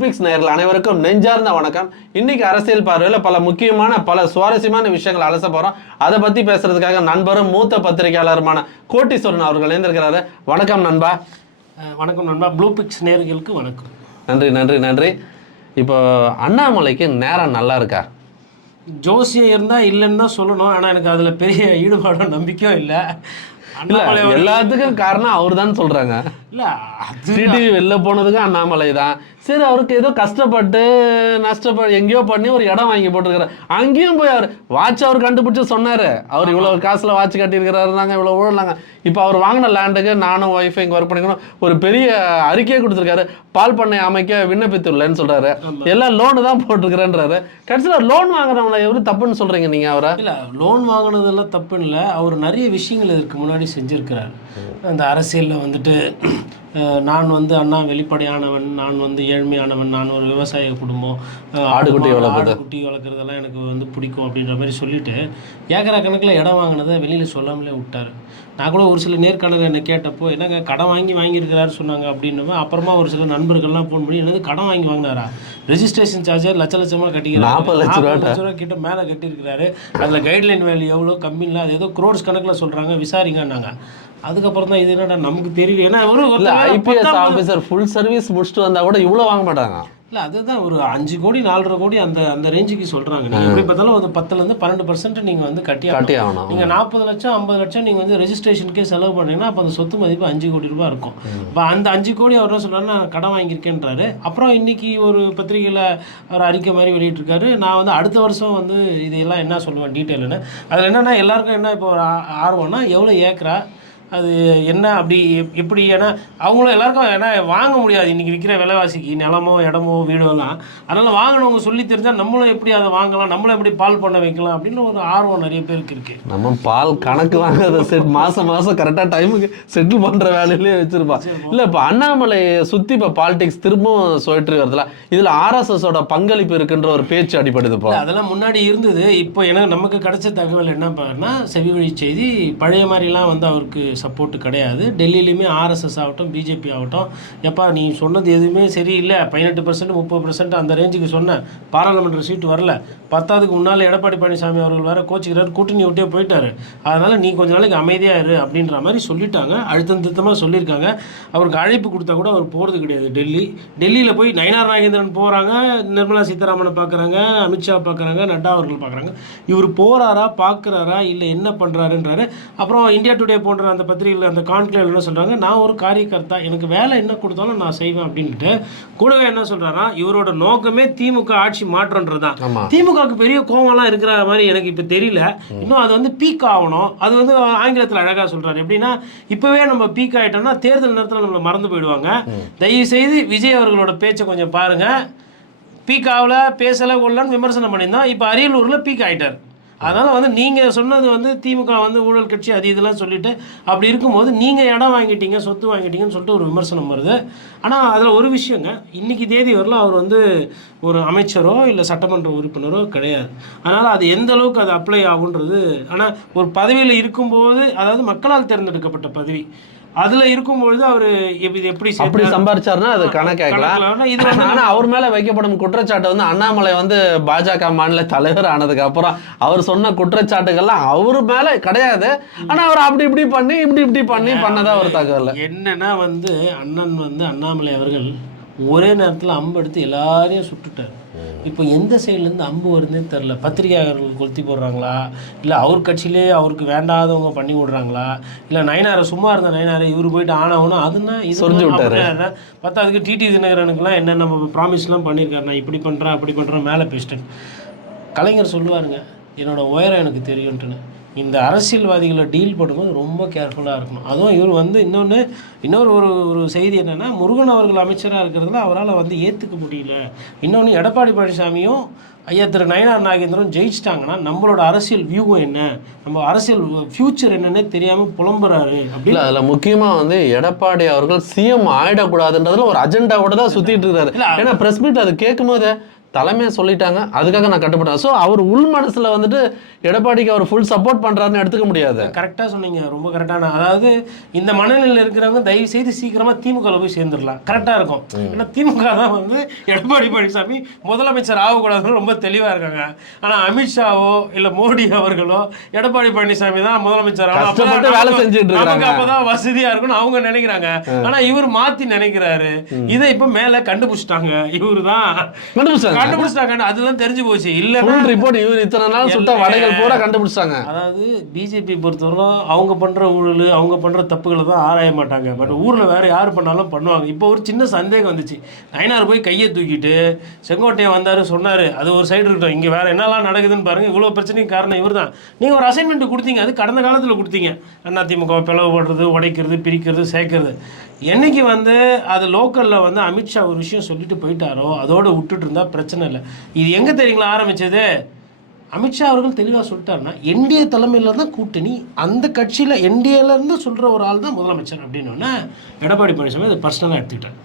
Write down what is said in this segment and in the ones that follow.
Fix நேயர்கள் அனைவருக்கும் நெஞ்சார்ந்த வணக்கம். இன்னைக்கு அரசியல் பார்வையில் பல முக்கியமான பல சுவாரஸ்யமான விஷயங்கள் அலச போறோம். அதை பத்தி பேசுறதுக்காக நண்பரும் மூத்த பத்திரிகையாளருமான கோட்டீஸ்வரன் அவர்கள் இணைந்திருக்கிறாரு. வணக்கம் நண்பா. வணக்கம் நண்பா. ப்ளூ பிக்ஸ் நேர்களுக்கு வணக்கம். நன்றி நன்றி நன்றி. இப்போ அண்ணாமலைக்கு நேரம் நல்லா இருக்கா? ஜோசியம் இருந்தால் இல்லைன்னு தான் சொல்லணும். ஆனால் எனக்கு அதில் பெரிய ஈடுபாடும் நம்பிக்கையும் இல்லை. எல்லாத்துக்கும் காரணம் அவர் தான் அது டிடிவி வெளில போனதுக்கு அண்ணாமலை தான். சரி அவருக்கு ஏதோ கஷ்டப்பட்டு நஷ்டப்பட்டு எங்கேயோ பண்ணி ஒரு இடம் வாங்கி போட்டிருக்காரு. அங்கேயும் போய் அவர் வாட்ச் அவர் கண்டுபிடிச்சு சொன்னாரு. அவர் இவ்வளவு காசுல வாட்ச் கட்டியிருக்கிறாருனாங்க இவ்வளவு ஊழலாங்க இப்போ அவர் வாங்கின லேண்டுக்கு நானும் ஒய்ஃபை இங்கே ஒர்க் பண்ணிக்கணும் ஒரு பெரிய அறிக்கையை கொடுத்துருக்காரு. பால் பண்ணை அமைக்க விண்ணப்பித்துள்ளேன்னு சொல்றாரு. எல்லாம் லோனு தான் போட்டிருக்கிறேன்றாரு. கடைசியில் லோன் வாங்குறவங்கள எவ்வளவு தப்புன்னு சொல்றீங்க நீங்க அவரை? இல்லை லோன் வாங்கினதெல்லாம் தப்பு இல்லை. அவர் நிறைய விஷயங்கள் இதுக்கு முன்னாடி செஞ்சுருக்கிறார். அந்த அரசியலில் வந்துட்டு நான் வந்து அண்ணா வெளிப்படையானவன் நான் வந்து ஏழ்மையானவன் நான் ஒரு விவசாய குடும்பம் ஆடுகுட்டி ஆடு- வளர்ப்பது. ஆடுகுட்டி வளர்க்குறதெல்லாம் எனக்கு வந்து பிடிக்கும் அப்படின்ற மாதிரி சொல்லிட்டு ஏக்கரா கணக்கில் இடம் வாங்கினதை வெளியில் சொல்லாமலே விட்டார். நான் கூட ஒரு சில நேர்காணல் என்னை கேட்டப்போ என்னங்க கடன் வாங்கி வாங்கியிருக்கிறாரு சொன்னாங்க அப்படின்னமே அப்புறமா ஒரு சில நண்பர்கள்லாம் ஃபோன் பண்ணி என்னது கடன் வாங்கி வாங்கினாரா? ரெஜிஸ்ட்ரேஷன் சார்ஜர் லட்ச லட்சமாக கட்டிக்கிறாரு. நாற்பது லட்ச ரூபா கிட்ட மேலே கட்டியிருக்கிறாரு. அதில் கைட்லைன் வேல்யூ எவ்வளோ கம்மியில் அது ஏதோ க்ரோர்ஸ் கணக்கில் சொல்கிறாங்க விசாரிங்கன்னாங்க. அதுக்கப்புறம் தான் இது என்னடா நமக்கு தெரியல ஏன்னா ஒரு ஒருத்தன் ஐபிஎஸ் ஆபீசர் ஃபுல் சர்வீஸ் முடிச்சுட்டு வந்தா கூட இவ்வளவு வாங்க மாட்டாங்க. இல்லை அதுதான் ஒரு அஞ்சு கோடி நாலரை கோடி அந்த அந்த ரேஞ்சுக்கு சொல்கிறாங்க நீங்கள் எப்படி பார்த்தாலும் ஒரு பத்துலேருந்து பன்னெண்டு பர்சன்ட் நீங்கள் வந்து கட்டி காட்டி ஆகணும். நீங்கள் நாற்பது லட்சம் ஐம்பது லட்சம் நீங்கள் வந்து ரெஜிஸ்ட்ரேஷனுக்கே செலவு பண்ணீங்கன்னா அப்போ அந்த சொத்து மதிப்பு அஞ்சு கோடி ரூபாய் இருக்கும். இப்போ அந்த அஞ்சு கோடி அவர் என்ன சொல்றாருன்னா நான் கடன் வாங்கியிருக்கேன்றாரு. அப்புறம் இன்னைக்கு ஒரு பத்திரிகையில் அவர் அறிக்கை மாதிரி வெளியிட்டிருக்காரு. நான் வந்து அடுத்த வருஷம் வந்து இதெல்லாம் என்ன சொல்லுவேன் டீட்டெயில்னு அதில் என்னென்னா எல்லாருக்கும் என்ன இப்போ ஒரு ஆர்வம்னா எவ்வளோ ஏக்கரா அது என்ன அப்படி எப்- எப்படி ஏன்னா அவங்களும் எல்லாருக்கும் ஏன்னா வாங்க முடியாது. இன்றைக்கி விற்கிற விலைவாசிக்கு நிலமோ இடமோ வீடோ எல்லாம் அதனால் வாங்கினவங்க சொல்லி தெரிஞ்சால் நம்மளும் எப்படி அதை வாங்கலாம் நம்மளும் எப்படி பால் பண்ண வைக்கலாம் அப்படின்னு ஒரு ஆர்வம் நிறைய பேருக்கு இருக்குது நம்ம பால் கணக்கு வாங்குறத செட் மாசம் மாசம் கரெக்டா டைமுக்கு செட்டில் பண்ற வேலையிலே வச்சிருப்பா. இல்ல இப்ப அண்ணாமலையை சுத்தி இப்ப பாலிடிக்ஸ் திரும்பவும் சுழற்றி வருதுல இதுல ஆர்எஸ்எஸ் ஓட பங்களிப்பு இருக்குன்ற ஒரு பேச்சு அடிபடுது இப்போ. அதெல்லாம் முன்னாடி இருந்தது. இப்போ எனக்கு நமக்கு கிடைச்ச தகவல் என்ன பாருன்னா செவி வழி செய்தி பழைய மாதிரிலாம் வந்து அவருக்கு சப்போர்ட் கிடையாது. டெல்லியிலையுமே ஆர்எஸ்எஸ் ஆகட்டும் பிஜேபி ஆகட்டும். எப்பா நீ சொன்னது எதுவுமே சரியில்லை. பதினெட்டு பர்சன்ட் முப்பது பர்சன்ட் அந்த ரேஞ்சுக்கு சொன்னேன் பாராளுமன்ற சீட் வரல. பத்தாவதுக்கு முன்னால் எடப்பாடி பழனிசாமி அவர்கள் வேற கோச்சிக்கிறார். கூட்டணி விட்டே போயிட்டாரு. அதனால் நீ கொஞ்ச நாளைக்கு அமைதியாக இரு அப்படின்ற மாதிரி சொல்லிட்டாங்க. அழுத்தம் திருத்தமாக சொல்லியிருக்காங்க. அவருக்கு அழைப்பு கொடுத்தா கூட அவர் போகிறது கிடையாது டெல்லி. டெல்லியில் போய் நயனார் நாகேந்திரன் போகிறாங்க நிர்மலா சீதாராமனை பார்க்குறாங்க அமித்ஷா பார்க்குறாங்க நட்டா அவர்கள் பார்க்குறாங்க இவர் போகிறாரா பார்க்குறாரா இல்லை என்ன பண்ணுறாருன்றாரு அப்புறம் இந்தியா டுடே போன்ற அந்த பத்திரிகையில் அந்த கான்க்ளேவ் என்ன சொல்கிறாங்க நான் ஒரு காரியகர்த்தா எனக்கு வேலை என்ன கொடுத்தாலும் நான் செய்வேன் அப்படின்ட்டு கூடவே என்ன சொல்கிறாரா இவரோட நோக்கமே திமுக ஆட்சி மாற்றன்றது தான் திமுகவுக்கு பெரிய கோவம்லாம் இருக்கிற மாதிரி எனக்கு இப்போ தெரியல. இன்னும் அது வந்து பீக் ஆகணும். அது வந்து ஆங்கிலத்தில் அழகாக சொல்கிறாரு எப்படின்னா இப்போவே நம்ம பீக் ஆகிட்டோம்னா தேர்தல் நேரத்தில் நம்மளை மறந்து போயிடுவாங்க. தயவு செய்து விஜய் அவர்களோட பேச்சை கொஞ்சம் பாருங்கள் பீக் ஆகல பேசலை கொள்ளன்னு விமர்சனம் பண்ணியிருந்தோம் இப்போ அரியலூரில் பீக் ஆகிட்டார் அதனால் வந்து நீங்கள் சொன்னது வந்து திமுக வந்து ஊழல் கட்சி அது இதெல்லாம் சொல்லிட்டு அப்படி இருக்கும்போது நீங்கள் இடம் வாங்கிட்டீங்க சொத்து வாங்கிட்டீங்கன்னு சொல்லிட்டு ஒரு விமர்சனம் வருது. ஆனால் அதில் ஒரு விஷயங்க இன்றைக்கி தேதி வரல அவர் வந்து ஒரு அமைச்சரோ இல்லை சட்டமன்ற உறுப்பினரோ கிடையாது. அதனால் அது எந்த அளவுக்கு அது அப்ளை ஆகுன்றது ஆனால் ஒரு பதவியில் இருக்கும்போது அதாவது மக்களால் தேர்ந்தெடுக்கப்பட்ட பதவி அதில் இருக்கும்பொழுது அவர் இது எப்படி அப்படி? சம்பாரிச்சாருன்னா அது கணக்காக்கலாம் கணக்குல. இது வந்து ஆனா அவர் மேல வைக்கப்படும் குற்றச்சாட்டு வந்து அண்ணாமலை வந்து பாஜக மாநில தலைவர் ஆனதுக்கு அப்புறம் அவர் சொன்ன குற்றச்சாட்டுகள்லாம் அவர் மேல கிடையாது. ஆனா அவர் அப்படி இப்படி பண்ணி இப்படி இப்படி பண்ணி பண்ணதா ஒரு தகவல். என்னன்னா வந்து அண்ணன் வந்து அண்ணாமலை அவர்கள் ஒரே நேரத்தில் அம்பு எடுத்து எல்லாரையும் சுட்டுட்டார். இப்போ எந்த சைட்லேருந்து அம்பு வருதுன்னே தெரில பத்திரிகையாளர்கள் கொளுத்தி போடுறாங்களா? இல்லை அவர் கட்சியிலே அவருக்கு வேண்டாதவங்க பண்ணி விடுறாங்களா? இல்லை நயனாரை சும்மா இருந்த நயனாரை இவர் போயிட்டு ஆனவனும் அதுனா. இது. அப்படின்னா பத்தாவதுக்கு டிடி தினகரனுக்குலாம் என்னென்ன ப்ராமிஸ்லாம் பண்ணியிருக்காரு நான் இப்படி பண்ணுறேன் அப்படி பண்ணுறேன் மேலே பேசிட்டேன். கலைஞர் சொல்லுவாருங்க என்னோட உயரம் எனக்கு தெரியும்ட்டுன்னு. இந்த அரசியல்வாதிகளை டீல் பண்ணும்போது ரொம்ப கேர்ஃபுல்லாக இருக்கணும். அதுவும் இவர் வந்து இன்னொன்று இன்னொரு ஒரு ஒரு செய்தி என்னென்னா முருகன் அவர்கள் அமைச்சராக இருக்கிறதுல அவரால் வந்து ஏற்றுக்க முடியல. இன்னொன்று எடப்பாடி பழனிசாமியும் ஐயா திரு நயனார் நாகேந்திரன் ஜெயிச்சிட்டாங்கன்னா நம்மளோட அரசியல் வியூகம் என்ன? நம்ம அரசியல் ஃப்யூச்சர் என்னன்னே தெரியாமல் புலம்புறாரு அப்படி இல்ல அதுல முக்கியமா வந்து எடப்பாடி அவர்கள் சிஎம் ஆயிடக்கூடாதுன்றதுல ஒரு அஜெண்டாவோட தான் சுத்திட்டு இருக்காரு. ஏன்னா பிரஸ் மீட் அது கேட்கும் போது தலைமையை சொல்லிட்டாங்க. அதுக்காக நான் கட்டுப்பட்டேன். ஸோ அவர் உள் மனசுல வந்துட்டு எடப்பாடிக்கு அவர் ஃபுல் சப்போர்ட் பண்றாருன்னு எடுத்துக்க முடியாது. கரெக்டாக சொன்னீங்க. ரொம்ப கரெக்டான அதாவது இந்த மனநிலையில் இருக்கிறவங்க தயவு செய்து சீக்கிரமா திமுக போய் சேர்ந்துடலாம். கரெக்டாக இருக்கும். ஏன்னா திமுக தான் வந்து எடப்பாடி பழனிசாமி முதலமைச்சர் ஆகக்கூடாதுன்னு ரொம்ப தெளிவா இருக்காங்க. ஆனா அமித்ஷாவோ இல்ல மோடி அவர்களோ எடப்பாடி பழனிசாமி தான் முதலமைச்சர். வேலை செஞ்சுட்டு இருக்காங்க. அப்பதான் வசதியா இருக்கும்னு அவங்க நினைக்கிறாங்க. ஆனா இவர் மாத்தி நினைக்கிறாரு. இதை இப்ப மேல கண்டுபிடிச்சிட்டாங்க. இவரு தான் கண்டுபிடிச்சாங்க கண்டுபிடிச்சிட்டாங்க அதுதான் தெரிஞ்சு போச்சு. இல்ல ஃபுல் ரிப்போர்ட் இவர் இத்தனை நாள் சுட்ட வடைகள் பூரா கண்டுபிடிச்சாங்க அதாவது பிஜேபி பொறுத்தவரை அவங்க பண்ற ஊழல் அவங்க பண்ற தப்புகளை தான் ஆராய மாட்டாங்க. பட் ஊர்ல வேற யார் பண்ணாலும் பண்ணுவாங்க. இப்போ ஒரு சின்ன சந்தேகம் வந்துச்சு. நயனார் போய் கையை தூக்கிட்டு செங்கோட்டையன் வந்தாரு சொன்னாரு. அது ஒரு சைடு இருக்கட்டும். இங்க வேற என்னெல்லாம் நடக்குதுன்னு பாருங்க. இவ்வளவு பிரச்சனைக்கு காரணம் இவர் தான் நீங்க ஒரு அசைன்மெண்ட் கொடுத்தீங்க. அது கடந்த காலத்துல கொடுத்தீங்க. அதிமுக பிளவுபடுறது உடைக்கிறது பிரிக்கிறது சேர்க்கறது. என்னைக்கு வந்து அது லோக்கலில் வந்து அமித்ஷா ஒரு விஷயம் சொல்லிட்டு போயிட்டாரோ அதோடு விட்டுட்டு இருந்தால் பிரச்சனை இல்லை. இது எங்கே தெரியுங்களா ஆரம்பிச்சது? அமித்ஷா அவர்கள் தெளிவாக சொல்லிட்டாருன்னா என்டிஏ தலைமையில் தான் கூட்டணி. அந்த கட்சியில் என்டிஏலேருந்து சொல்கிற ஒரு ஆள் தான் முதலமைச்சர் அப்படின்னோடனே எடப்பாடி பழனிசாமி அதை பர்சனலாக எடுத்துக்கிட்டார்.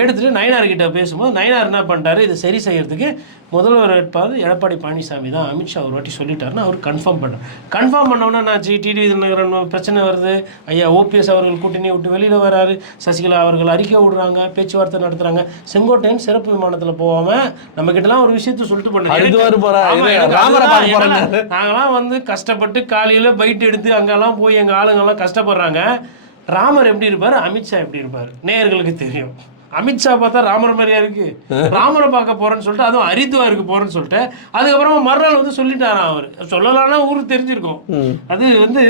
எடுத்துட்டு நயனார் கிட்ட பேசும்போது நயனார் என்ன பண்ணிட்டாரு? இதை சரி செய்யறதுக்கு முதல்வர் வேட்பாளர் எடப்பாடி பழனிசாமி தான் அமித்ஷா ஒரு வாட்டி சொல்லிட்டாருன்னு அவர் கன்ஃபார்ம் பண்ணார். கன்ஃபார்ம் பண்ணோன்னா நான் டிடி விதிநகரன் பிரச்சனை வருது. ஐயா ஓபிஎஸ் அவர்கள் கூட்டணி விட்டு வெளியில் வராரு. சசிகலா அவர்கள் அறிக்கை விடுறாங்க பேச்சுவார்த்தை நடத்துறாங்க. செங்கோட்டையன் சிறப்பு விமானத்தில் போகாம நம்ம கிட்டலாம் ஒரு விஷயத்த சொல்லிட்டு பண்ணாரு நாங்கெல்லாம் வந்து கஷ்டப்பட்டு காலையில பைட் எடுத்து அங்கெல்லாம் போய் எங்க ஆளுங்கெல்லாம் கஷ்டப்படுறாங்க. ராமர் எப்படி இருப்பாரு? அமித்ஷா எப்படி இருப்பாரு? நேயர்களுக்கு தெரியும். அமித்ஷா பார்த்தா ராமர் மாதிரியா இருக்கு. ராமரை பார்க்க போறேன்னு சொல்லிட்டு அதுவும் ஹரித்வாருக்கு போறேன்னு சொல்லிட்டு அதுக்கப்புறமா மறுநாள் வந்து சொல்லிட்டாராம் அவர். சொல்லலாம்னா ஊருக்கு தெரிஞ்சிருக்கும். அது வந்து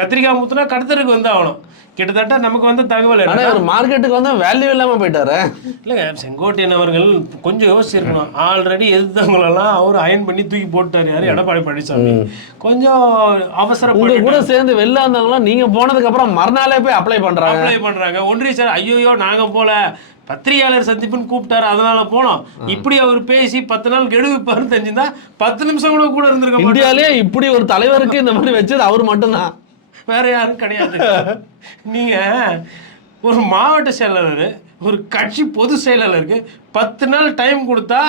கத்திரிக்காய் முத்துனா கடத்தருக்கு வந்து ஆகணும். கிட்டத்தட்ட நமக்கு வந்து தகவல் ஆனா இவர் மார்க்கெட்டுக்கு வந்து வேல்யூ இல்லாம போயிட்டாரு. இல்லைங்க செங்கோட்டையன் அவர்கள் கொஞ்சம் யோசிச்சிருக்கணும். ஆல்ரெடி எதிர்த்தவங்களெல்லாம் அவர் அயன் பண்ணி தூக்கி போட்டார். யாரு? எடப்பாடி பழனிசாமி. கொஞ்சம் அவசரப்பட்டு கூட சேர்ந்து வெளில வந்தவங்களாம் நீங்க போனதுக்கு அப்புறம் மறுநாளே போய் அப்ளை பண்றாங்க. அப்ளை பண்றாங்க. ஒன்றிய சார் ஐயோ நாங்க போல. பத்திரிகையாளர் சந்திப்புன்னு கூப்பிட்டாரு அதனால போனோம். இப்படி அவர் பேசி பத்து நாள் கெடுவிப்பாருன்னு தெரிஞ்சிருந்தா பத்து நிமிஷம் கூட கூட இருந்திருக்க மாட்டோம் இந்தியாலயே இப்படி ஒரு தலைவருக்கு இந்த மாதிரி வச்சது அவர் மட்டும்தான். வேற யாரும் கிடையாது. நீங்க ஒரு மாவட்ட செயலாளர் ஒரு கட்சி பொது செயலாளருக்கு பத்து நாள் டைம் கொடுத்தா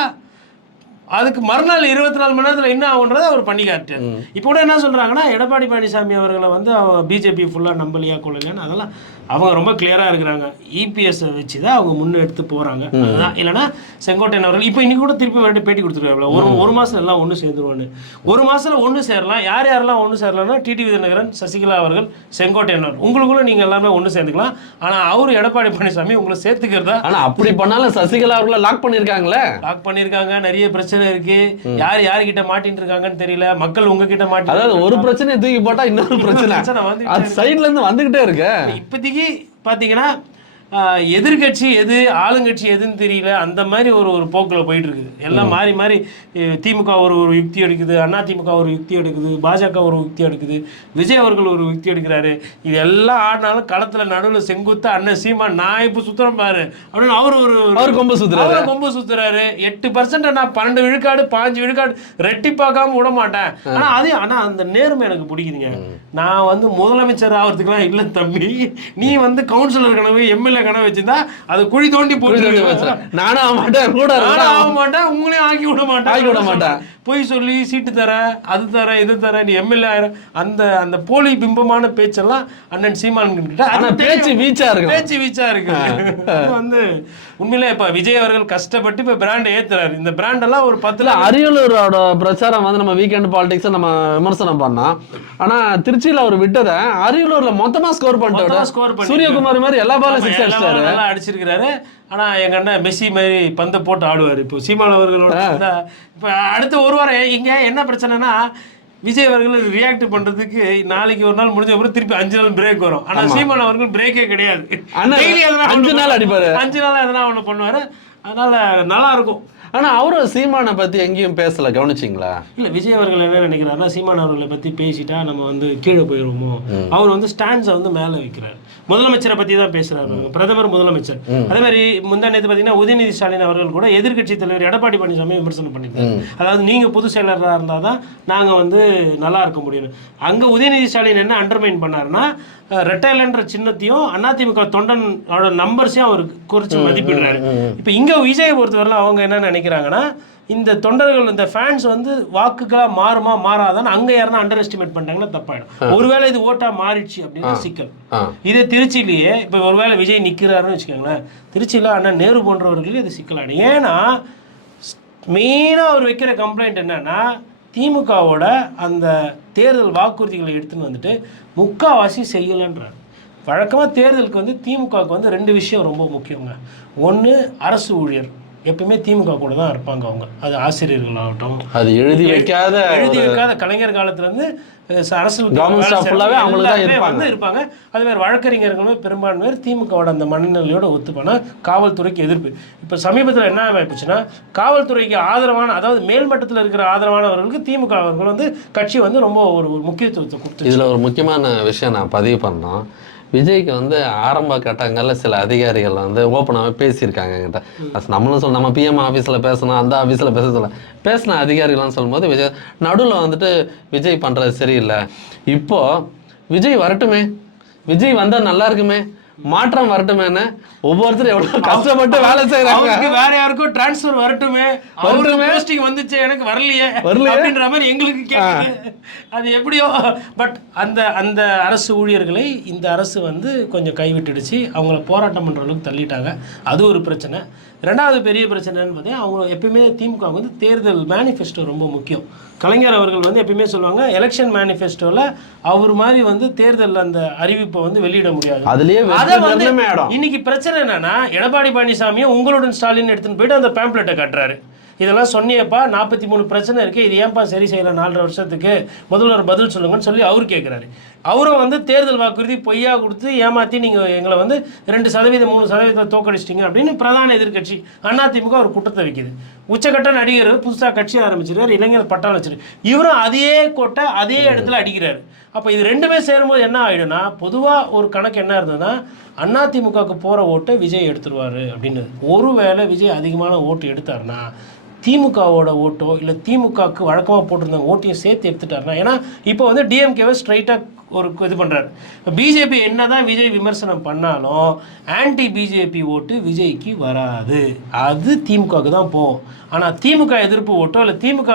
அதுக்கு மறுநாள் இருபத்தி நாலு மணி நேரத்தில் என்ன ஆகுன்றதை அவர் பண்ணி காட்டார் இப்போ கூட என்ன சொல்றாங்கன்னா எடப்பாடி பழனிசாமி அவர்களை வந்து பிஜேபி ஃபுல்லாக நம்பலையா கொள்ளலையான்னு அதெல்லாம் அவங்க ரொம்ப கிளியராக இருக்கிறாங்க. இபிஎஸ்ஸை வச்சு தான் அவங்க முன்னெடுத்து போகிறாங்க அதுதான் இல்லைன்னா செங்கோட்டையன் அவர்கள் இப்போ இன்னைக்கு கூட திருப்பி வரட்டு பேட்டி கொடுத்துருக்காங்க ஒரு ஒரு மாதம் எல்லாம் ஒன்று சேர்ந்துருவான்னு ஒரு மாசத்துல ஒன்று சேரலாம். யார் யாரெல்லாம் ஒன்று சேரலாம்னா டிடி விதிநகரன் சசிகலா அவர்கள் செங்கோட்டையன் அவர்கள். உங்களுக்குள்ள நீங்கள் எல்லாமே ஒன்று சேர்ந்துக்கலாம். ஆனால் அவர் எடப்பாடி பழனிசாமி உங்களை சேர்த்துக்கிறதா? ஆனா அப்படி பண்ணாலும் சசிகலா அவர்களை லாக் பண்ணிருக்காங்களே லாக் பண்ணியிருக்காங்க. நிறைய பிரச்சனை இருக்கு. யார் யார்கிட்ட மாட்டின்னு இருக்காங்கன்னு தெரியல. மக்கள் உங்ககிட்ட மாட்டி அதாவது ஒரு பிரச்சனையை தூக்கி போட்டா இன்னொரு பிரச்சனை. பிரச்சனை அது சைடுல இருந்து வந்துகிட்டே இருக்கு. இப்போதைக்கு பார்த்தீங்கன்னா ஆஹ், எதிர்க்கட்சி எது ஆளுங்கட்சி எதுன்னு தெரியல. அந்த மாதிரி ஒரு ஒரு போக்கில் போயிட்டு இருக்குது எல்லாம் மாறி மாறி திமுக ஒரு ஒரு யுக்தி எடுக்குது அண்ணா திமுக ஒரு யுக்தி எடுக்குது பாஜக ஒரு யுக்தி எடுக்குது விஜய் அவர்கள் ஒரு யுக்தி எடுக்கிறாரு. இது எல்லாம் ஆடினாலும் களத்தில் நடுவில் செங்குத்து அண்ணன் சீமா நான் இப்போ சுத்துறேன் பாரு. அப்படின்னு அவர் ஒரு அவர் கொம்பு சுத்துறாரு. கொம்பு சுத்துறாரு. எட்டு பர்சன்ட் நான் பன்னெண்டு விழுக்காடு பாஞ்சு விழுக்காடு ரெட்டி பார்க்காம விட மாட்டேன். ஆனா அது ஆனா அந்த நேர்மை எனக்கு பிடிக்குதுங்க. நான் வந்து முதலமைச்சர் ஆகிறதுக்குலாம் இல்லை தம்பி. நீ வந்து கவுன்சிலர் கனவு எம்எல்ஏ கனவு வச்சிருந்தா அது குழி தோண்டி போட்டு நானும் ஆக மாட்டேன் கூட. ஆக மாட்டேன் உங்களையும் ஆக்கி விட மாட்டேன் ஆக்கி விட மாட்டேன். போய் சொல்லி சீட்டு தரேன் அது தரேன் இது தரேன் நீ எம்எல்ஏ ஆயிரம் அந்த அந்த போலி பிம்பமான பேச்செல்லாம் அண்ணன் சீமான் கிட்ட பேச்சு. வீச்சா இருக்கும். பேச்சு வீச்சா இருக்கு அது வந்து உண்மையிலே இப்ப விஜய் அவர்கள் கஷ்டப்பட்டு இப்ப பிராண்ட் ஏத்துறாரு. இந்த பிராண்ட் எல்லாம் ஒரு பத்துல அரியலூரோட பிரச்சாரம் வந்து நம்ம வீக்கெண்ட் பாலிடிக்ஸ் நம்ம விமர்சனம் பண்ணோம் ஆனா திருச்சியில அவர் விட்டதை அரியலூர்ல மொத்தமா ஸ்கோர் பண்ணிட்டு பண்ணிட்டாரு. சூரியகுமார் மாதிரி எல்லா பாலும் சிக்ஸ் அடிச்சிருக்கிறாரு. ஆனா எங்க அண்ணன் மெஸ்ஸி மாதிரி பந்த போட்டு ஆடுவாரு. இப்போ சீமான் அவர்களோட இப்ப அடுத்த ஒரு வாரம் இங்க என்ன பிரச்சனைனா விஜய் அவர்கள் ரியாக்ட் பண்றதுக்கு நாளைக்கு ஒரு நாள் முடிஞ்ச அப்புறம் திருப்பி அஞ்சு நாள் பிரேக் வரும். ஆனா சீமான் அவர்கள் பிரேக்கே கிடையாது. அஞ்சு நாள் அடிப்பாரு. அஞ்சு நாள் எதனா ஒண்ணு பண்ணுவாரு. அதனால நல்லா இருக்கும். ஆனா அவரும் சீமானை பத்தி எங்கேயும் பேசல கவனிச்சிங்களா? இல்ல விஜய் அவர்கள் என்ன நினைக்கிறாருன்னா சீமான் அவர்களை பத்தி பேசிட்டா நம்ம வந்து கீழே போயிடுவோமோ அவர் வந்து ஸ்டாண்ட்ஸை வந்து மேல வைக்கிறார். முதலமைச்சரை பத்தி தான் பேசுறாரு. பிரதமர் முதலமைச்சர். அதே மாதிரி முந்தா நேத்து பாத்தீங்கன்னா உதயநிதி ஸ்டாலின் அவர்கள் கூட எதிர்க்கட்சி தலைவர் எடப்பாடி பழனிசாமி விமர்சனம் பண்ணியிருக்காரு அதாவது நீங்க பொதுச் செயலராக இருந்தால் தான் நாங்க வந்து நல்லா இருக்க முடியும். அங்க உதயநிதி ஸ்டாலின் என்ன அண்டர்மைன் பண்ணாருன்னா ரெட்டைலன்ற சின்னத்தையும் அதிமுக தொண்டன் நம்பர்ஸையும் அவர் குறிச்சு மதிப்பிடுறாரு. இப்போ இங்க விஜயை பொறுத்தவரையில அவங்க என்ன நினைக்கிறாங்கன்னா இந்த தொண்டர்கள் இந்த ஃபேன்ஸ் வந்து வாக்குகளா மாறுமா மாறாதான்னு அங்க யாருன்னா அண்டர் எஸ்டிமேட் பண்ணிட்டாங்கன்னா தப்பாயிடும். ஒருவேளை இது ஓட்டா மாறிடுச்சு அப்படின்னா சிக்கல். இதே திருச்சியிலேயே இப்போ ஒருவேளை விஜய் நிற்கிறாருன்னு வச்சுக்கோங்களேன் திருச்சியில் அண்ணா நேரு போன்றவர்களுக்கு இது சிக்கலாயிடும். ஏன்னா மெயினாக அவர் வைக்கிற கம்ப்ளைண்ட் என்னன்னா திமுகவோட அந்த தேர்தல் வாக்குறுதிகளை எடுத்துன்னு வந்துட்டு முக்காவாசி செய்யலைன்றார். வழக்கமாக தேர்தலுக்கு வந்து திமுகவுக்கு வந்து ரெண்டு விஷயம் ரொம்ப முக்கியங்க. ஒன்று அரசு ஊழியர். எப்பயுமே திமுக கூட தான் இருப்பாங்க அவங்க. அது ஆசிரியர்களாகட்டும். அது எழுதி வைக்காத எழுதி வைக்காத கலைஞர் காலத்துல இருந்து அஹ், ச- அரசு Government staff full-ஆவே அவங்களுக்கு தான் எல்லாருமே இருப்பாங்க. வந்து இருப்பாங்க. அதே மாதிரி வழக்கறிஞர்களுமே பெரும்பான்மையர் திமுகவோட அந்த மனநிலையோட ஒத்துப்பானா? காவல்துறைக்கு எதிர்ப்பு. இப்போ சமீபத்தில் என்ன ஆயிடுச்சுன்னா காவல்துறைக்கு ஆதரவான அதாவது மேல்மட்டத்தில் இருக்கிற ஆதரவானவர்களுக்கு திமுக அவர்கள் வந்து கட்சி வந்து ரொம்ப ஒரு ஒரு முக்கியத்துவத்தை கொடுத்து இதுல ஒரு முக்கியமான விஷயம் நான் பதிவு பண்ணோம் விஜய்க்கு வந்து ஆரம்ப கட்டங்களில் சில அதிகாரிகள் வந்து ஓப்பனாகவே பேசியிருக்காங்க என்கிட்ட. நம்மளும் சொல்ல நம்ம பிஎம் ஆஃபீஸில் பேசணும் அந்த ஆஃபீஸில் பேச சொல்ல. பேசின அதிகாரிகள்னு சொல்லும்போது விஜய் நடுவில் வந்துட்டு விஜய் பண்ணுறது சரியில்லை. இப்போது விஜய் வரட்டுமே. விஜய் வந்தால் நல்லா இருக்குமே. மாற்றம் வரட்டுமேன்னு ஒவ்வொருத்தரும் எவ்வளோ கஷ்டப்பட்டு வேலை அவருக்கு வேற யாருக்கும் டிரான்ஸ்ஃபர் வரட்டுமே. அவருக்கு போஸ்டிங் வந்துச்சு எனக்கு வரலையே. வரலையே? அப்படின்ற மாதிரி எங்களுக்கு கேட்குது அது எப்படியோ பட் அந்த அந்த அரசு ஊழியர்களை இந்த அரசு வந்து கொஞ்சம் கைவிட்டுடுச்சு. அவங்கள போராட்டம் பண்ற அளவுக்கு தள்ளிட்டாங்க. அது ஒரு பிரச்சனை. ரெண்டாவது பெரிய பிரச்சனைன்னு பார்த்தீங்கன்னா அவங்க எப்பயுமே திமுக வந்து தேர்தல் மேனிஃபெஸ்டோ ரொம்ப முக்கியம். கலைஞர் அவர்கள் வந்து எப்பயுமே சொல்லுவாங்க எலெக்ஷன் மேனிஃபெஸ்டோவில் அவர் மாதிரி வந்து தேர்தல் அந்த அறிவிப்பை வந்து வெளியிட முடியாது. அதுலயே அத வந்து இன்னைக்கு பிரச்சனை என்னன்னா எடப்பாடி பழனிசாமியும் உங்களுடன் ஸ்டாலின் எடுத்துன்னு போயிட்டு அந்த பேம்ப்ளெட்டை கட்டுறாரு. இதெல்லாம் சொன்னியப்பா நாற்பத்தி மூணு பிரச்சனை இருக்கு இது ஏன்பா சரி செய்யல நாலரை வருஷத்துக்கு? முதல்வர் பதில் சொல்லுங்கன்னு சொல்லி அவர் கேட்குறாரு அவரும் வந்து தேர்தல் வாக்குறுதி பொய்யா கொடுத்து ஏமாத்தி நீங்க எங்களை வந்து ரெண்டு சதவீதம் மூணு சதவீதம் தோக்கடிச்சிட்டீங்க அப்படின்னு பிரதான எதிர்க்கட்சி அதிமுக ஒரு குற்றத்தை வைக்குது. உச்சக்கட்ட நடிகர் புதுசா கட்சி ஆரம்பிச்சிருக்காரு இளைஞர் பட்டம் வச்சிரு இவரும் அதே கோட்டை அதே இடத்துல அடிக்கிறாரு. அப்போ இது ரெண்டுமே சேரும்போது என்ன ஆயிடும்னா பொதுவாக ஒரு கணக்கு என்ன இருந்ததுன்னா அதிமுகவுக்கு போகிற ஓட்டை விஜய் எடுத்துருவாரு அப்படின்னு. ஒருவேளை விஜய் அதிகமான ஓட்டு எடுத்தாருன்னா திமுகவோட ஓட்டோ இல்லை திமுகவுக்கு வழக்கமாக போட்டிருந்த ஓட்டையும் சேர்த்து எடுத்துட்டாருன்னா ஏன்னா இப்போ வந்து டிஎம்கேவை ஸ்ட்ரைட்டாக ஒரு இது பண்ணுறாரு இப்போ பிஜேபி என்ன தான் விஜய் விமர்சனம் பண்ணாலும் ஆன்டி பிஜேபி ஓட்டு விஜய்க்கு வராது. அது திமுகவுக்கு தான் போகும். ஆனால் திமுக எதிர்ப்பு ஓட்டோ இல்லை திமுக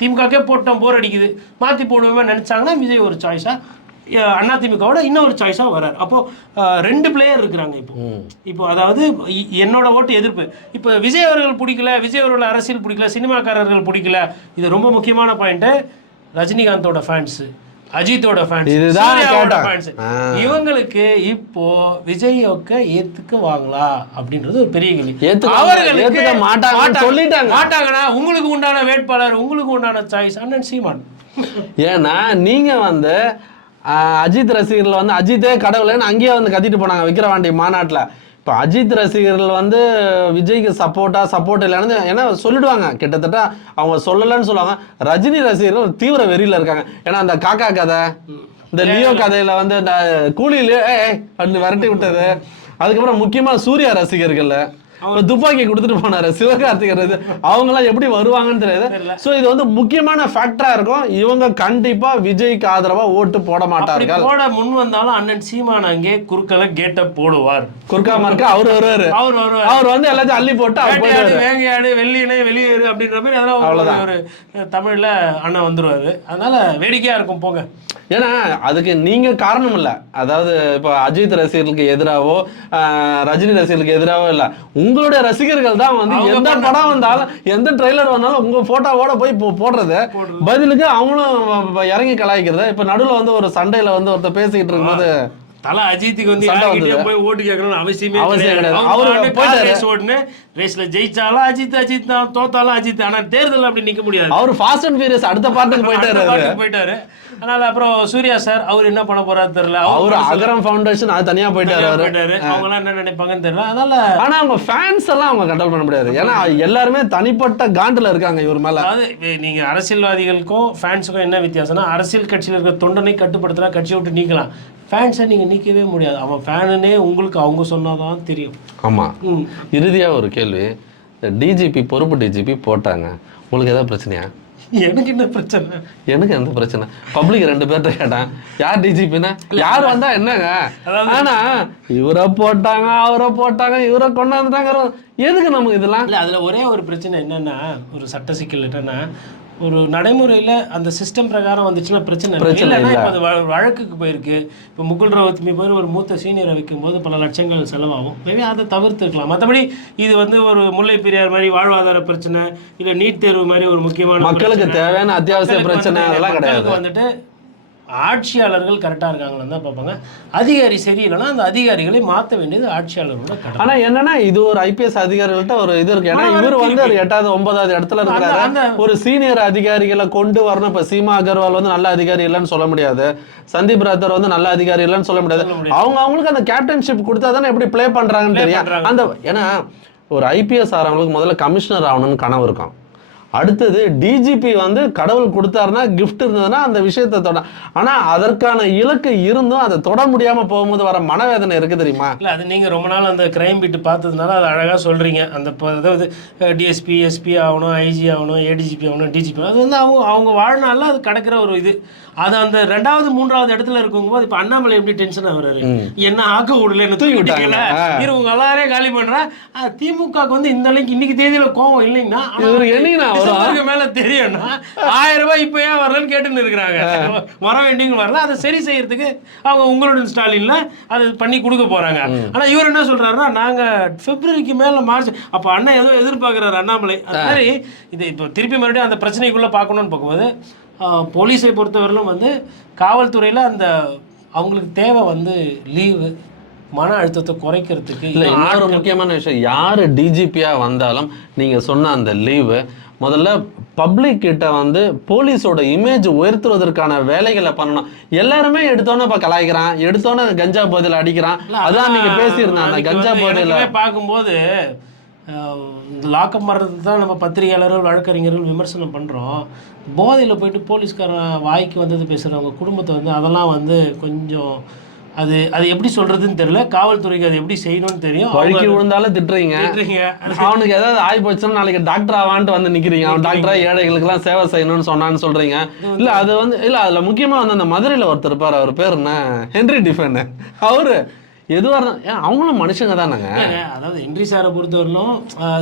திமுகக்கே போட்டோம் போர் அடிக்குது. மாற்றி போடுவோமே நினச்சாங்கன்னா விஜய் ஒரு சாய்ஸாக அதிமுகவோட இன்னொரு சாய்ஸாக வரார் அப்போது ரெண்டு பிளேயர் இருக்கிறாங்க இப்போ. இப்போ அதாவது என்னோட ஓட்டு எதிர்ப்பு. இப்போ விஜய் அவர்கள் பிடிக்கல விஜய் அவர்கள் அரசியல் பிடிக்கல சினிமாக்காரர்கள் பிடிக்கல இது ரொம்ப முக்கியமான பாயிண்ட்டு ரஜினிகாந்தோட ஃபேன்ஸு அஜித்தோட ஃபேன்ஸ் இதுதான். இவங்களுக்கு இப்போ விஜயோக்க ஏத்துக்குவாங்களா அப்படின்றது ஒரு பெரிய கேள்வி. அவர்களுக்கு மாட்டாங்கன்னு சொல்லிட்டாங்க. மாட்டாங்கன்னா உங்களுக்கு உண்டான வேட்பாளர் உங்களுக்கு உண்டான சாய்ஸ் அண்ணன் சீமான். ஏன்னா நீங்க வந்து அஜித் ரசிகர்கள் வந்து அஜித்தே கடவுள்னு அங்கேயே வந்து கத்திட்டு போனாங்க விக்கிரவாண்டி மாநாட்டில். இப்போ அஜித் ரசிகர்கள் வந்து விஜய்க்கு சப்போர்ட்டா சப்போர்ட் இல்லைன்னு ஏன்னா சொல்லிடுவாங்க. கிட்டத்தட்ட அவங்க சொல்லலைன்னு சொல்லுவாங்க. ரஜினி ரசிகர்கள் தீவிர வெறியில இருக்காங்க. ஏன்னா அந்த காக்கா கதை இந்த லியோ கதையில வந்து இந்த கூலியில அப்படின்னு விரட்டி விட்டது. அதுக்கப்புறம் முக்கியமா சூர்யா ரசிகர்கள் அவர் துப்பாக்கி கொடுத்துட்டு போனாரு. சிவகார்த்திகர் இது. அவங்களாம் எப்படி வருவாங்கன்னு தெரியாது. சோ இது வந்து முக்கியமான ஃபேக்டரா இருக்கும். இவங்க கண்டிப்பா விஜய்க்கு ஆதரவா ஓட்டு போட மாட்டார்கள். போட முன் வந்தாலும் அண்ணன் சீமான் அங்கே குறுக்கல கேட்ட போடுவார். குறுக்கா மார்க்க அவர் வருவாரு. அவர் ஒரு அவர் வந்து எல்லாத்தையும் அள்ளி போட்டு அவர் வேங்கையாடு வெள்ளியினை வெளியேறு அப்படின்ற மாதிரி அதெல்லாம் அவ்வளவுதான். ஒரு தமிழ்ல அண்ணன் வந்துருவாரு. அதனால வேடிக்கையா இருக்கும் போங்க. ஏன்னா அதுக்கு நீங்க காரணம் இல்ல. அதாவது இப்போ அஜித் ரசிகர்களுக்கு எதிராவோ ஆஹ், ரஜினி ரசிகர்களுக்கு எதிராவோ இல்ல. உங்களுடைய ரசிகர்கள் தான் வந்து எந்த படம் வந்தாலும் எந்த ட்ரெய்லர் வந்தாலும் உங்க போட்டோவோட போய் போடுறது. பதிலுக்கு அவங்களும் இறங்கி கலாய்க்கிறது இப்ப நடுவுல வந்து ஒரு சண்டையில வந்து ஒருத்தர் பேசிக்கிட்டு இருக்கும்போது தல அஜித்துக்கு வந்து யார்கிட்டயும். போய் ஓட்டு கேட்கணும்னு அவசியமே கிடையாது. அவர். கார் ரேஸ் ஓடுன்னு ரேஸ்ல ஜெயிச்சாலும் அஜித் அஜித் தான் தோத்தாலும் அஜித். ஆனா தேர்தல் அப்படி நிக்க முடியாது. அவர் ஃபாஸ்ட் அண்ட் ஃபியூரியஸ் அடுத்த பாட்டுக்கு போயிட்டாரு போயிட்டாரு. அதனால அப்புறம் சூர்யா சார் அவர் என்ன பண்ண போறாரு தெரியல. அவரு அகரம் ஃபவுண்டேஷன் அது தனியா போயிட்டாரு போயிட்டாரு. அவங்க எல்லாம் என்ன நினைப்பாங்கன்னு தெரியல. அதனால ஆனா அவங்க ஃபேன்ஸ் எல்லாம் அவங்க கண்ட்ரோல் பண்ண முடியாது. ஏன்னா எல்லாருமே தனிப்பட்ட காண்டுல இருக்காங்க இவர் மேல. அதாவது நீங்க அரசியல்வாதிகளுக்கும் ஃபேன்ஸுக்கும் என்ன வித்தியாசம்னா அரசியல் கட்சியில் இருக்கிற தொண்டனை கட்டுப்படுத்தினா கட்சியை விட்டு நீக்கலாம். ஃபேன்ஸை நீங்க நீக்கவே முடியாது. அவன் ஃபேனுனே உங்களுக்கு அவங்க சொன்னாதான் தெரியும். ஆமா. ம். இறுதியா ஒரு கேள்வி. டிஜிபி பொறுப்பு டிஜிபி போட்டாங்க. உங்களுக்கு ஏதாவது பிரச்சனையா? எனக்கு என்ன பிரச்சனை? எனக்கு எந்த பிரச்சனை? பப்ளிக் ரெண்டு பேர்ட்ட கேட்டேன். யார் டிஜிபின்னா யார் வந்தா என்னங்க? ஆனா இவரை போட்டாங்க அவரை போட்டாங்க இவரை கொண்டாந்துட்டாங்க. எதுக்கு நமக்கு இதெல்லாம்? இல்லை அதில் ஒரே ஒரு பிரச்சனை என்னன்னா ஒரு சட்ட சிக்கல் என்னன்னா ஒரு நடைமுறையில் அந்த சிஸ்டம் பிரகாரம் வந்துச்சுன்னா பிரச்சனை இல்லை. இல்லைன்னா. இப்போ அது வழக்குக்கு போயிருக்கு இப்போ முகுல் ரவத்மி பேர் ஒரு மூத்த சீனியரை வைக்கும்போது பல லட்சங்கள் செலவாகும் மேபி அதை தவிர்த்துருக்கலாம் மற்றபடி இது வந்து ஒரு முல்லை பெரியார் மாதிரி வாழ்வாதார பிரச்சனை இல்லை நீட் தேர்வு மாதிரி ஒரு முக்கியமான மக்களுக்கு. தேவையான அத்தியாவசிய பிரச்சனை அதெல்லாம் கிடையாது வந்துட்டு ஆட்சியாளர்கள் கரெக்டாக இருக்காங்களான்னு தான் பார்ப்பாங்க. அதிகாரி சரியில்லைன்னா அந்த அதிகாரிகளை மாற்ற வேண்டியது ஆட்சியாளரோட கடமை. ஆனா என்னன்னா இது ஒரு ஐபிஎஸ் அதிகாரிகள்ட்ட ஒரு இது இருக்கு. ஏன்னா இவர் வந்து ஒரு எட்டாவது ஒன்பதாவது இடத்துல இருக்கிறாரு. ஒரு சீனியர் அதிகாரிகளை கொண்டு வரணும். இப்ப சீமா அகர்வால் வந்து நல்ல அதிகாரி இல்லைன்னு சொல்ல முடியாது. சந்தீப் ராத்தர் வந்து நல்ல அதிகாரி இல்லைன்னு சொல்ல முடியாது. அவங்க அவங்களுக்கு அந்த கேப்டன்ஷிப் கொடுத்தா தானே எப்படி ப்ளே பண்றாங்கன்னு Play தெரியும். அந்த ஏன்னா ஒரு ஐபிஎஸ் ஆறவங்களுக்கு முதல்ல கமிஷனர் ஆகணும்னு கனவு இருக்கும். அடுத்தது டிஜிபி வந்து கடவுள் கொடுத்தாருன்னா gift இருந்ததுன்னா அந்த விஷயத்தை தொட ஆனா அதற்கான இலக்கு இருந்தும் அதை தொட முடியாம போகும்போது வர மனவேதனை இருக்கு தெரியுமா? இல்லை அது நீங்கள் ரொம்ப நாள் அந்த கிரைம் பீட்டு பார்த்ததுனால அது அழகாக சொல்கிறீங்க அந்த அதாவது டிஎஸ்பி எஸ்பி ஆகணும் ஐஜி ஆகணும் ஏடிஜிபி ஆகணும் டிஜிபி அது வந்து அவங்க அவங்க வாழ்நாளில் அது கிடக்கிற ஒரு இது. அது அந்த ரெண்டாவது மூன்றாவது இடத்துல இருக்கும்போது இப்போ அண்ணாமலை எப்படி டென்ஷன் ஆகுறாரு? என்ன ஆக்க விடல என்ன தூக்கி விட்டாங்கல்ல உங்க எல்லாரையும் காலி பண்றா. திமுகவுக்கு வந்து இந்த அளவுக்கு இன்னைக்கு தேதியில கோவம் இல்லைங்கன்னா டிசம்பருக்கு மேல தெரியும்னா ஆயிரம் ரூபாய் இப்ப ஏன் வரலன்னு கேட்டுன்னு இருக்கிறாங்க. வர வேண்டியவங்க வரல அதை சரி செய்யறதுக்கு அவங்க உங்களுடன் ஸ்டாலின்ல அது பண்ணி கொடுக்க போறாங்க. ஆனா இவர் என்ன சொல்றாருன்னா நாங்க பிப்ரவரிக்கு மேல மார்ச் அப்ப அண்ணன் ஏதோ எதிர்பார்க்கிறாரு அண்ணாமலை. அது மாதிரி இது இப்போ திருப்பி மறுபடியும் அந்த பிரச்சனைக்குள்ள பார்க்கணும்னு பார்க்கும்போது போலீஸை பொறுத்தவரையிலும் வந்து காவல்துறையில அந்த அவங்களுக்கு தேவை வந்து லீவு மன அழுத்தத்தை குறைக்கிறதுக்கு இல்ல இன்னொரு முக்கியமான விஷயம் யாரு டிஜிபியா வந்தாலும் நீங்க சொன்ன அந்த லீவு முதல்ல பப்ளிக் கிட்ட வந்து போலீஸோட இமேஜ் உயர்த்துவதற்கான வேலைகளை பண்ணணும். எல்லாருமே எடுத்தோன்னே இப்ப கலாய்க்கிறான் எடுத்தோன்னே கஞ்சா போதையில அடிக்கிறான். அதான் நீங்க அன்னைக்கு கஞ்சா போதையில. பார்க்கும்போது இந்த லாக்கம் மாறுறது தான் நம்ம பத்திரிகையாளர்கள் வழக்கறிஞர்கள் விமர்சனம் பண்ணுறோம் போதையில் போயிட்டு போலீஸ்காரன் வாய்க்கு வந்தது பேசுகிறவங்க குடும்பத்தை வந்து அதெல்லாம் வந்து கொஞ்சம் அது அது எப்படி சொல்கிறதுன்னு தெரியல. காவல்துறைக்கு அது எப்படி செய்யணும்னு தெரியும். வழுக்கி விழுந்தாலும் திட்டுறீங்க. அவனுக்கு ஏதாவது ஆகி போச்சுன்னா நாளைக்கு டாக்டர் ஆவான்ட்டு வந்து நிக்கிறீங்க. அவன் டாக்டரா ஏழைகளுக்கு எல்லாம் சேவை செய்யணும்னு சொன்னான்னு சொல்றீங்க. இல்ல அது வந்து இல்ல அதுல முக்கியமா வந்து அந்த மதுரையில ஒருத்தர் இருப்பார். அவர் பேர் என்ன? Henry Tiffin. அவரு எதுவா இருந்தா ஏன் அவங்களும் மனுஷங்க தானங்க? அதாவது என்ட்ரி சாரை பொறுத்தவரையிலும்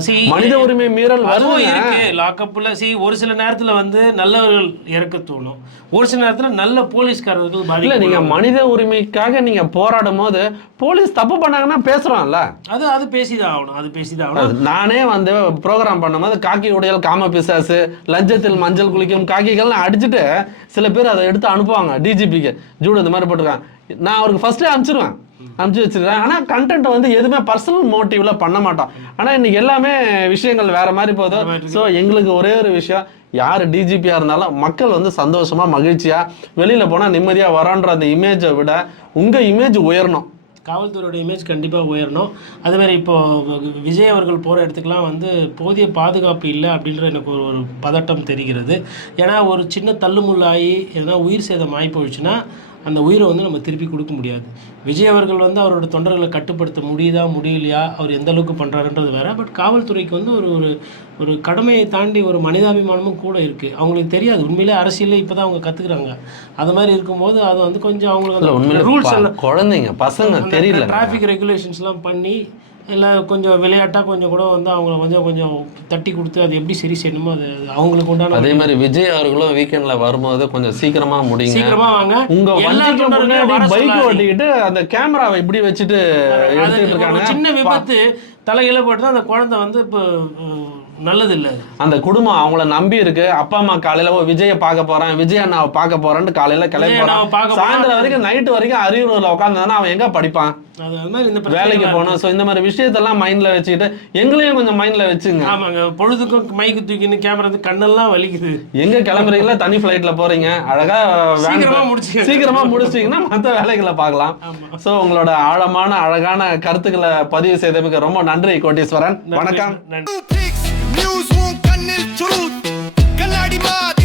see, மனித உரிமை மீறல் வருதுங்க. இருக்கு லாக்கப்ல சி ஒரு சில நேரத்துல வந்து நல்லவர்கள் இறக்க தோணும். ஒரு சில நேரத்துல நல்ல போலீஸ்காரர்கள் இல்ல பாதிக்க நீங்க மனித உரிமைக்காக நீங்க போராடும் போது போலீஸ் தப்பு பண்ணாங்கன்னா பேசுறோம்ல அது அது பேசிதான் ஆகணும் அது பேசிதான் ஆகணும். அது நானே வந்து ப்ரோக்ராம் பண்ணும்போது காக்கி உடையல் காம பிசாசு லஞ்சத்தில் மஞ்சள் குளிக்கும் காக்கிகள் அடிச்சுட்டு சில பேர் அதை எடுத்து அனுப்புவாங்க டிஜிபிக்கு ஜூடு இந்த மாதிரி போட்டிருக்காங்க நான் அவருக்கு ஃபர்ஸ்டே அனுப்பிச்சிருவேன். அனுப்பிச்சு வச்சிருக்கேன் ஆனால் கண்டென்ட் வந்து எதுவுமே பர்சனல் மோட்டிவ்ல பண்ண மாட்டோம் ஆனால் இன்னைக்கு எல்லாமே விஷயங்கள் வேற மாதிரி போகுது. ஸோ எங்களுக்கு ஒரே ஒரு விஷயம் யார் டிஜிபியாக இருந்தாலும் மக்கள் வந்து சந்தோஷமா மகிழ்ச்சியா வெளியில போனால் நிம்மதியா வரோன்ற அந்த இமேஜை விட உங்க இமேஜ் உயரணும். காவல்துறையோட இமேஜ் கண்டிப்பாக உயரணும். அதே மாதிரி இப்போ விஜய் அவர்கள் போகிற இடத்துக்குலாம் வந்து போதிய பாதுகாப்பு இல்லை அப்படின்ற எனக்கு ஒரு ஒரு பதட்டம் தெரிகிறது. ஏன்னா ஒரு சின்ன தள்ளுமுள்ளாகி எதனா உயிர் சேதம் ஆகி போயிடுச்சுன்னா அந்த உயிரை வந்து நம்ம திருப்பி கொடுக்க முடியாது. விஜய் அவர்கள் வந்து அவரோட தொண்டர்களை கட்டுப்படுத்த முடியுதா முடியலையா? அவர் எந்த அளவுக்கு பண்ணுறாருன்றது வேற. பட் காவல்துறைக்கு வந்து ஒரு ஒரு ஒரு கடமையை தாண்டி ஒரு மனிதாபிமானமும் கூட இருக்குது அவங்களுக்கு தெரியாது. உண்மையிலே அரசியலே இப்போ தான் அவங்க கற்றுக்குறாங்க அது மாதிரி இருக்கும்போது அது வந்து கொஞ்சம் அவங்களுக்கு ரூல்ஸ் குழந்தைங்க பசங்க தெரியல டிராஃபிக் ரெகுலேஷன்ஸ்லாம் பண்ணி இல்லை கொஞ்சம் விளையாட்டாக கொஞ்சம் கூட வந்து அவங்கள கொஞ்சம் கொஞ்சம் தட்டி கொடுத்து அது எப்படி சரி செய்யணுமோ அது அவங்களுக்கு உண்டான அதே மாதிரி விஜய் அவர்களும் வீக்கெண்ட்ல வரும்போது கொஞ்சம் சீக்கிரமா முடிங்க. சீக்கிரமா வாங்க. உங்க பைக். ஓட்டிக்கிட்டு அந்த கேமராவை இப்படி வச்சுட்டு சின்ன விபத்து. தலையில போட்டு அந்த குழந்தை வந்து இப்போ நல்லது இல்லை அந்த குடும்பம் அவங்கள நம்பி இருக்கு. அப்பா அம்மா காலையில ஓ விஜய பார்க்க போறேன் விஜய் அண்ணாவை பார்க்க போறேன்னு காலையில கிளம்பி போறான். சாயந்தரம் வரைக்கும் நைட்டு வரைக்கும் அரியலூர்ல உட்காந்துதானே அவன் எங்க படிப்பான்? வேலைக்கு போகணும். ஸோ இந்த மாதிரி விஷயத்தெல்லாம் மைண்ட்ல வச்சுக்கிட்டு எங்களையும் கொஞ்சம் மைண்ட்ல வச்சுங்க. ஆமாங்க. பொழுதுக்கும் மைக்கு தூக்கின்னு கேமரா கண்ணெல்லாம் வலிக்குது. எங்க கிளம்புறீங்களா தனி ஃபிளைட்ல போறீங்க. அழகா van- சீக்கிரமா முடிச்சுக்கங்க. சீக்கிரமா முடிச்சிட்டீங்கன்னா மற்ற வேலைகளை பார்க்கலாம். சோ உங்களோட ஆழமான அழகான கருத்துக்களை பதிவு செய்ததுக்கு ரொம்ப நன்றி கோட்டீஸ்வரன். வணக்கம். நன்றி. கண்ணில் சுருள் கண்ணாடி மாத்